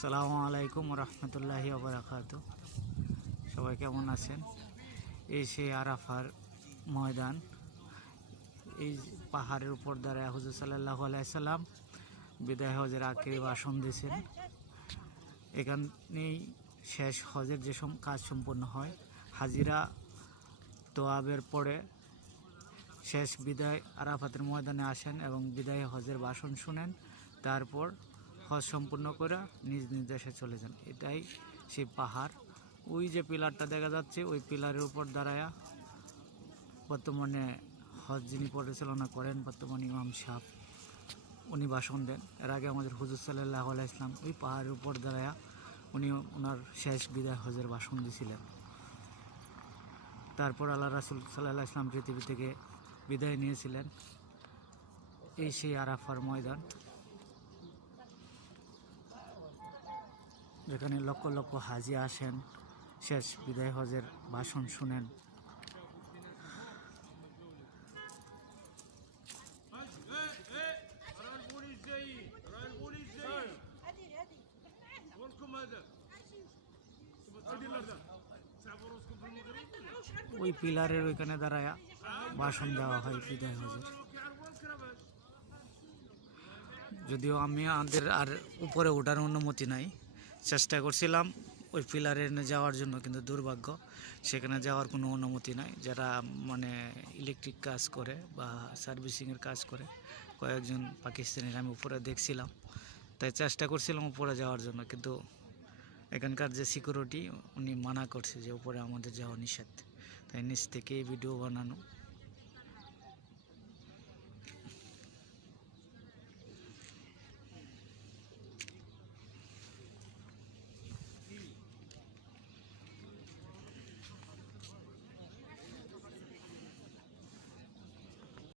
আসসালামু আলাইকুম রহমতুল্লাহি ওবারাকাতু। সবাই কেমন আছেন? এই সেই আরাফার ময়দান। এই পাহাড়ের উপর দাঁড়ায় হুজুর সাল্লাল্লাহু আলাইহি সাল্লাম বিদায় হজের আখেরি ভাষণ দিয়েছেন। এখানেই শেষ হজের যে কাজ সম্পন্ন হয়। হাজিরা তোয়াবের পরে শেষ বিদায় আরাফাতের ময়দানে আসেন এবং বিদায় হজের ভাষণ শুনেন। তারপর হজ সম্পূর্ণ করে নিজ নিজ দেশে চলে যান। এটাই সেই পাহাড়। ওই যে পিলারটা দেখা যাচ্ছে, ওই পিলারের উপর দাঁড়ায়া বর্তমানে হজ যিনি পরিচালনা করেন, বর্তমান ইমাম সাহেব, উনি ভাষণ দেন। এর আগে আমাদের হুজুর সাল্লাল্লাহু আলাইহি সাল্লাম ওই পাহাড়ের উপর দাঁড়ায়া উনি ওনার শেষ বিদায় হজের ভাষণ দিয়েছিলেন। তারপর আল্লাহ রাসূল সাল্লাল্লাহু আলাইহি সাল্লাম পৃথিবী থেকে বিদায় নিয়েছিলেন। এই সেই আরাফার ময়দান, যেখানে লক্ষ লক্ষ হাজি আসেন, শেষ বিদায় হজের ভাষণ শুনেন। ওই পিলারের ওইখানে দাঁড়ায়া ভাষণ দেওয়া হয় বিদায় হজের। যদিও আমাদের আর উপরে ওঠার অনুমতি নাই, চেষ্টা করছিলাম ওই পিলারে যাওয়ার জন্য, কিন্তু দুর্ভাগ্য সেখানে যাওয়ার কোনো অনুমতি নাই। যারা ইলেকট্রিক কাজ করে বা সার্ভিসিংয়ের কাজ করে কয়েকজন পাকিস্তানির আমি উপরে দেখছিলাম, তাই চেষ্টা করছিলাম উপরে যাওয়ার জন্য, কিন্তু এখানকার যে সিকিউরিটি উনি মানা করছে যে উপরে আমাদের যাওয়া নিষেধ। তাই নিচ থেকে ভিডিও বানানো।